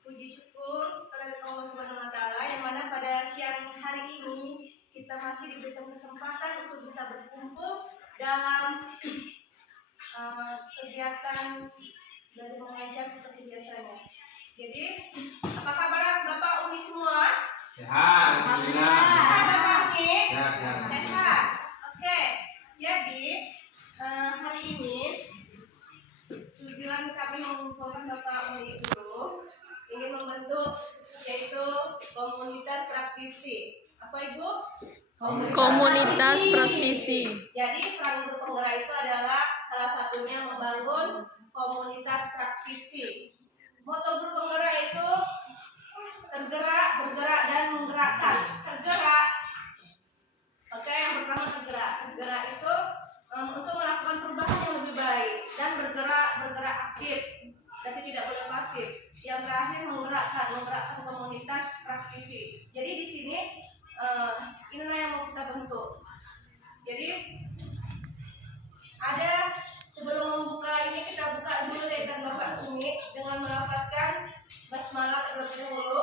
Puji syukur kepada Allah Subhanahu wa Ta'ala, yang mana pada siang hari ini kita masih diberikan kesempatan untuk bisa berkumpul dalam kegiatan dari mengajar seperti biasanya. Jadi, apa kabar Bapak Umi semua? Sehat, alhamdulillah. Sehat Bapak Umi? Sehat. Sehat. Oke. Jadi, hari ini tujuan kami mengumpulkan Bapak Umi itu ingin membentuk yaitu komunitas praktisi. Apa Ibu? Komunitas praktisi. Jadi peran guru penggerak itu adalah salah satunya membangun komunitas praktisi. Moto guru penggerak itu tergerak, bergerak, dan menggerakkan. Tergerak. Oke, yang pertama tergerak. Tergerak itu untuk melakukan perubahan yang lebih baik, dan bergerak aktif, tapi tidak boleh pasif. Yang terakhir menggerakkan komunitas praktisi. Jadi di sini inilah yang mau kita bentuk. Jadi ada, sebelum membuka ini kita buka dulu dengan Bapak Umi dengan melafazkan basmalah terlebih dahulu.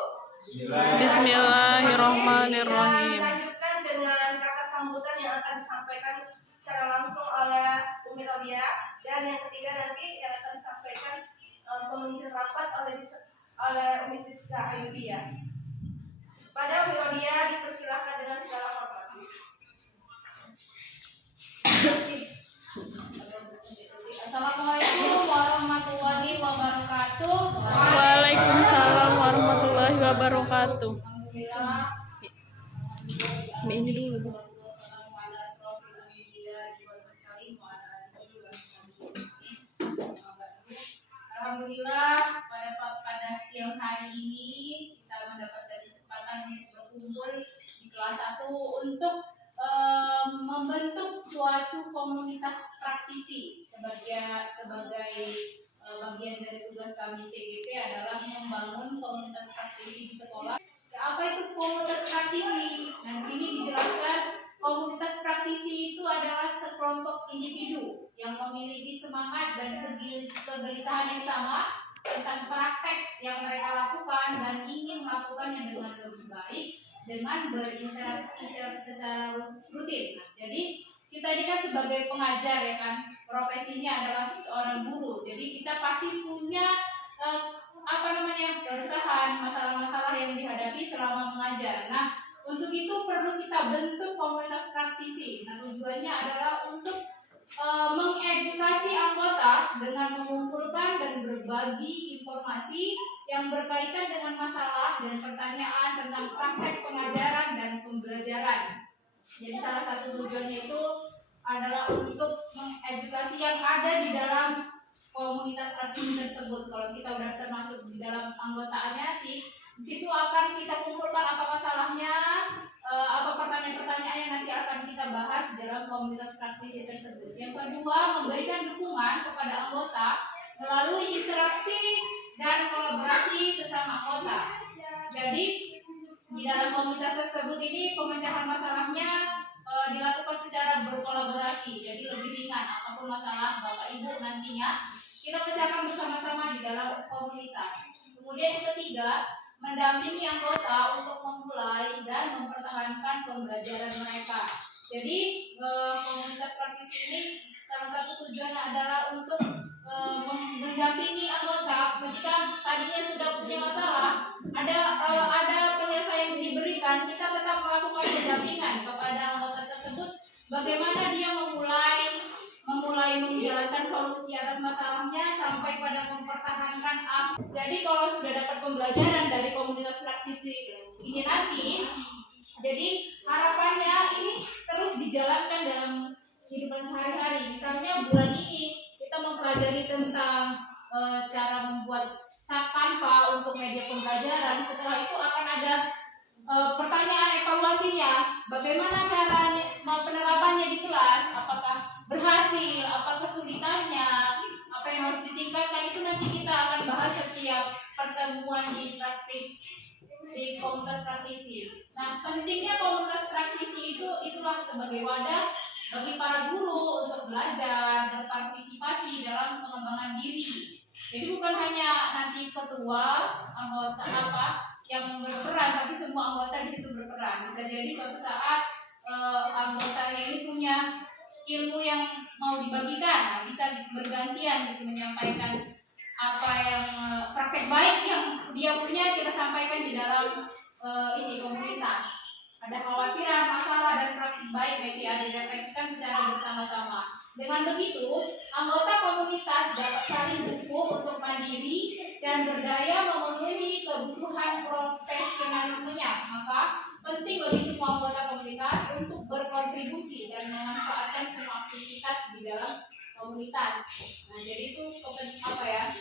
Bismillahirrahmanirrahim. Lanjutkan dengan kata sambutan yang akan disampaikan secara langsung oleh Umi Rodia, dan yang ketiga nanti yang akan disampaikan pemimpin rapat oleh Umi Siska Ayubia. Pada Umi Rodia dipersilahkan dengan segala hormat. Assalamualaikum warahmatullahi wabarakatuh. Waalaikumsalam warahmatullahi wabarakatuh. Alhamdulillah. Ini dulu. Alhamdulillah pada siang hari ini kita mendapatkan kesempatan untuk berkumpul di kelas 1 untuk membentuk suatu komunitas praktisi. Sebagai bagian dari tugas kami CGP adalah membangun komunitas praktisi di sekolah. Apa itu komunitas praktisi? Nah, di sini dijelaskan komunitas praktisi itu adalah sekelompok individu yang memiliki semangat dan kegelisahan yang sama tentang praktek yang mereka lakukan dan ingin melakukannya dengan lebih baik dengan berinteraksi secara rutin. Nah, jadi kita ini kan sebagai pengajar ya kan, profesinya adalah seorang guru. Jadi kita pasti punya keresahan, masalah-masalah yang dihadapi selama mengajar. Nah, untuk itu perlu kita bentuk komunitas praktisi. Nah, tujuannya adalah untuk mengedukasi anggota dengan mengumpulkan dan berbagi informasi yang berkaitan dengan masalah dan pertanyaan tentang praktek pengajaran dan pembelajaran. Jadi salah satu tujuannya itu adalah untuk mengedukasi yang ada di dalam komunitas praktisi tersebut. Kalau kita udah termasuk di dalam anggotanya, di situ akan kita kumpulkan apa masalahnya, apa pertanyaan-pertanyaan yang nanti akan kita bahas dalam komunitas praktisi tersebut. Yang kedua, memberikan dukungan kepada anggota melalui interaksi dan kolaborasi sesama anggota. Jadi di dalam komunitas tersebut ini pemecahan masalahnya dilakukan secara berkolaborasi, jadi lebih ringan. Apapun masalah Bapak Ibu nantinya kita pecahkan bersama-sama di dalam komunitas. Kemudian yang ketiga, mendampingi anggota untuk memulai dan mempertahankan pembelajaran mereka. Jadi komunitas praktisi ini salah satu tujuannya adalah untuk mendampingi anggota ketika tadinya sudah punya masalah, ada penyelesaian yang diberikan, kita tetap melakukan pendampingan kepada anggota tersebut, bagaimana dia memulai menjalankan solusi atas masalahnya sampai pada mempertahankan apa. Jadi kalau sudah dapat pembelajaran dari komunitas praktisi ini nanti, jadi harapannya ini terus dijalankan dalam kehidupan sehari-hari. Misalnya bulan ini kita mempelajari tentang cara membuat Canva untuk media pembelajaran. Setelah itu akan ada pertanyaan evaluasinya, bagaimana caranya penerapannya di kelas, apakah berhasil, apa kesulitannya, apa yang harus ditingkatkan. Itu nanti kita akan bahas setiap pertemuan di menjadi komunitas praktisi. Nah, pentingnya komunitas praktisi itulah sebagai wadah bagi para guru untuk belajar, berpartisipasi dalam pengembangan diri. Jadi bukan hanya nanti ketua, anggota yang berperan, tapi semua anggota di situ berperan. Bisa jadi suatu saat anggotanya ini punya ilmu yang mau dibagikan, nah, bisa bergantian gitu menyampaikan apa yang praktek baik yang dia punya, kita sampaikan di dalam ini komunitas. Ada khawatiran, masalah dan praktik baik yang direfleksikan secara bersama-sama. Dengan begitu, anggota komunitas dapat saling dukung untuk mandiri dan berdaya memenuhi kebutuhan profesionalismenya. Maka penting bagi semua anggota komunitas untuk berkontribusi dan memanfaatkan semua aktivitas di dalam komunitas. Nah, jadi itu salah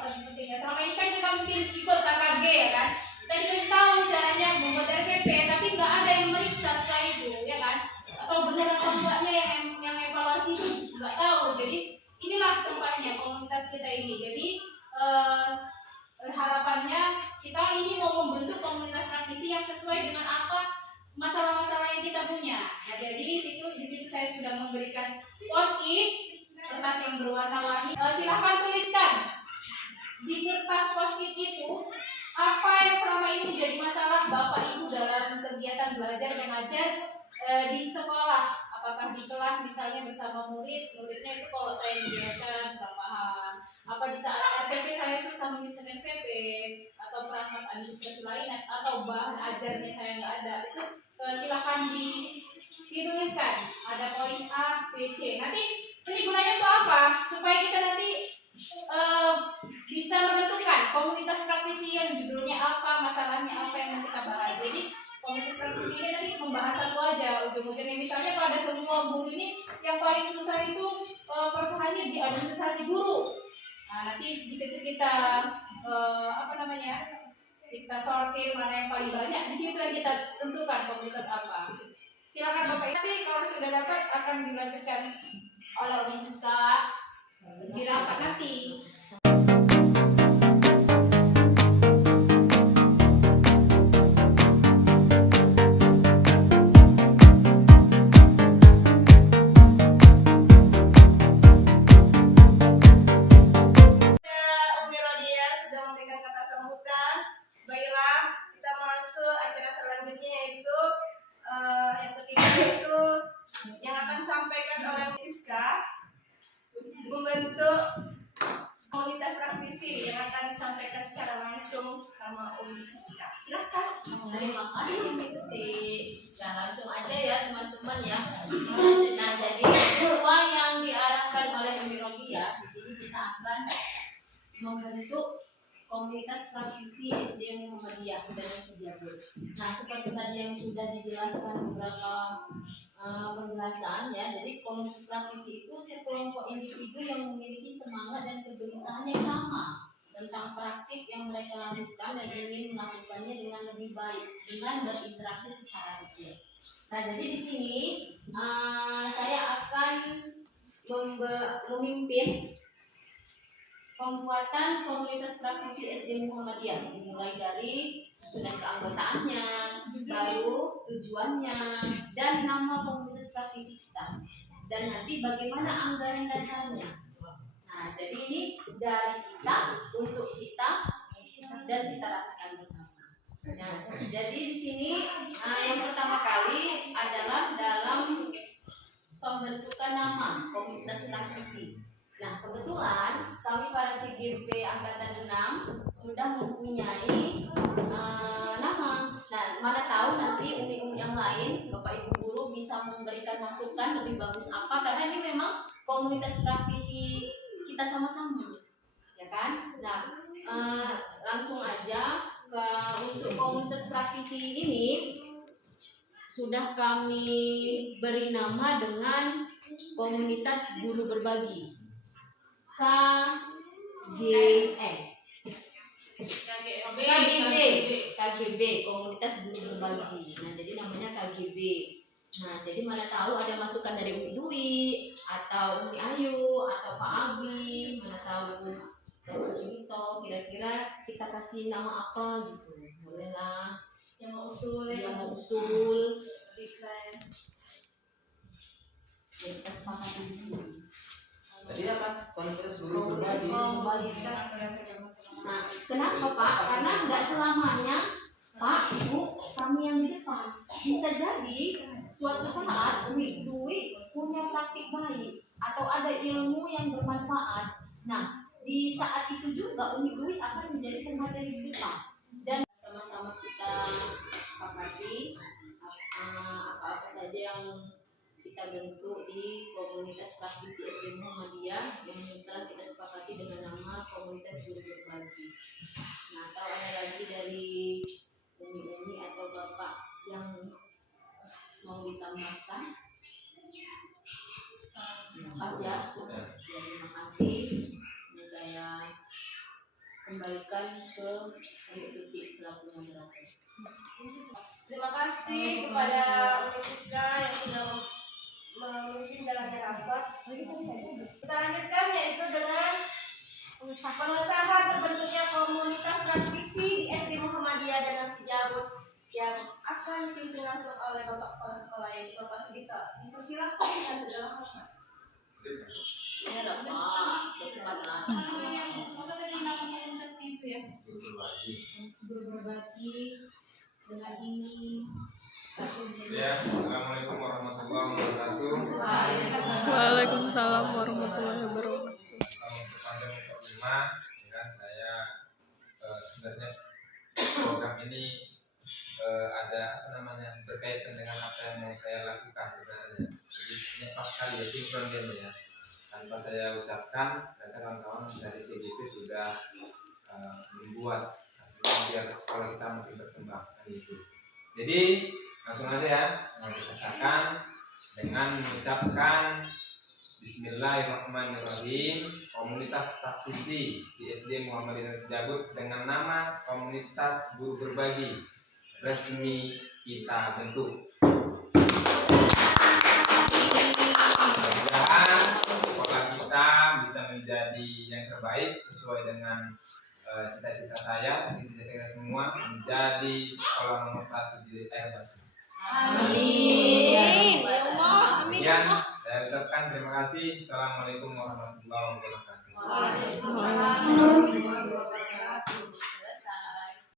satu pentingnya. Selama ini kan kita mungkin ikut KKG ya kan, kita dikasih tahu caranya membuat RPP, tapi nggak ada yang meriksa setelah itu, ya kan? Atau benar atau enggaknya yang evaluasi itu nggak tahu. Jadi inilah tempatnya komunitas kita ini. Jadi harapannya kita ini mau membentuk komunitas praktisi yang sesuai dengan apa masalah-masalah yang kita punya. Nah, jadi di situ saya sudah memberikan post-it, kertas yang berwarna-warni. Silahkan tuliskan di kertas post-it itu apa yang selama ini menjadi masalah Bapak Ibu dalam kegiatan belajar mengajar di sekolah. Apakah di kelas misalnya bersama muridnya itu kalau saya menjelaskan kurang paham, apa di saat RPP saya susah menyusun RPP, atau perangkat administrasi lain, atau bahan ajarnya saya nggak ada, itu silahkan dituliskan. Ada poin A, B, C. Nanti ini gunanya itu apa? Supaya kita nanti bisa menentukan komunitas praktisi yang judulnya apa, masalahnya apa yang mau kita bahas. Jadi komunitas praktisi ini nanti membahas satu aja ujung-ujungnya. Misalnya pada semua guru ini yang paling susah itu persoalannya di administrasi guru. Nah, nanti di situ kita kita sortir mana yang paling banyak. Di situ yang kita tentukan komunitas apa. Silakan Bapak. Nanti kalau sudah dapat akan dilanjutkan oleh Siska di rapat nanti. Umi Rodia sudah memberikan kata sambutan. Baiklah, kita masuk acara selanjutnya yaitu yang ketiga yaitu yang akan disampaikan oleh Siska membentuk komunitas praktisi yang akan disampaikan secara langsung sama Siska. Silakan. Terima kasih mengikuti. Nah, langsung aja ya teman-teman ya. Nah, jadi semua yang diarahkan oleh Umi Rodia, di sini kita akan membentuk komunitas praktisi SD Muhammadiyah dan Sejabur. Nah, seperti tadi yang sudah dijelaskan beberapa penjelasan ya, jadi komunitas praktisi itu sekelompok individu yang memiliki semangat dan kegelisahan yang sama tentang praktik yang mereka lakukan dan ingin melakukannya dengan lebih baik dengan berinteraksi secara real. Nah, jadi di sini saya akan memimpin pembuatan komunitas praktisi SD Muhammadiyah, dimulai dari susunan keanggotaannya, lalu tujuannya, dan nama komunitas praktisi kita, dan nanti bagaimana anggaran dasarnya. Nah, jadi ini dari kita untuk kita dan kita rasakan bersama. Nah, jadi di sini yang pertama kali adalah dalam pembentukan nama komunitas praktisi. Nah, kebetulan kami para CGP Angkatan 6 sudah mempunyai nama. Nah, mana tahu nanti umi-umi yang lain, Bapak Ibu guru bisa memberikan masukan lebih bagus apa, karena ini memang komunitas praktisi kita sama-sama, ya kan? Nah, langsung aja untuk komunitas praktisi ini sudah kami beri nama dengan komunitas guru berbagi. KGB, komunitas guru berbagi. Nah, jadi namanya KGB. Nah, jadi mana tahu ada masukan dari Umi Dwi atau Umi Ayu atau Pak Abi, mana tahu Pak Sugito, kira-kira kita kasih nama apa gitu. bolehlah yang mau usul dia mau usul, declare. ya kita sepakati di sini. Tadi apa? Komunitas guru berbagi. Komunitas. Nah, kenapa Pak? Karena nggak selamanya Pak, Ibu, kami yang di depan. Bisa jadi suatu saat Umi Dwi punya praktik baik atau ada ilmu yang bermanfaat. Nah, di saat itu juga Umi Dwi akan menjadi pemateri di depan. Dan sama-sama kita sepakati apa-apa saja yang kita bentuk di komunitas praktisi SD Muhammadiyah yang telah kita sepakati dengan nama komunitas guru berbagi. Nah, atau ada lagi dari umi-umi atau bapak yang mau ditambahkan? Terima kasih ya. Terima kasih. Ini saya kembalikan ke Umi Tuti selaku moderator. Terima kasih kepada Universiska yang sudah memimpin jalannya rapat. Kita lanjutkan yaitu dengan pengesahan terbentuknya komunitas praktisi di SD Muhammadiyah dengan Sejabut yang akan dipimpin langsung oleh Bapak Kepala Sekolah yaitu Bapak Sugita. Dipersilakan dengan segala hormat. Ini ada Pak, depan lagi. Apa tadi nama komunitasnya itu ya? Guru berbagi dengan ini. Ya, assalamualaikum warahmatullahi wabarakatuh. Waalaikumsalam warahmatullahi wabarakatuh. Untuk panjang untuk 5, dengan saya sebenarnya program ini ada berkaitan dengan apa yang mau saya lakukan sebenarnya. Jadi ini pas sekali ya, sinkron dia ya. Tanpa saya ucapkan, ternyata kawan-kawan dari CGP sudah membuat biar sekolah kita makin berkembang itu. Jadi langsung aja ya, kita sahkan dengan mengucapkan Bismillahirrahmanirrahim. Komunitas praktisi di SD Muhammadiyah Sejabut dengan nama Komunitas Guru Berbagi resmi kita bentuk. Mudah-mudahan sekolah kita bisa menjadi yang terbaik sesuai dengan cita-cita saya, cita-cita kita semua menjadi sekolah nomor 1 di air bersih. Amin. Ya Allah. Kemudian saya ucapkan terima kasih. Assalamualaikum warahmatullahi wabarakatuh. Waalaikumsalam warahmatullahi wabarakatuh.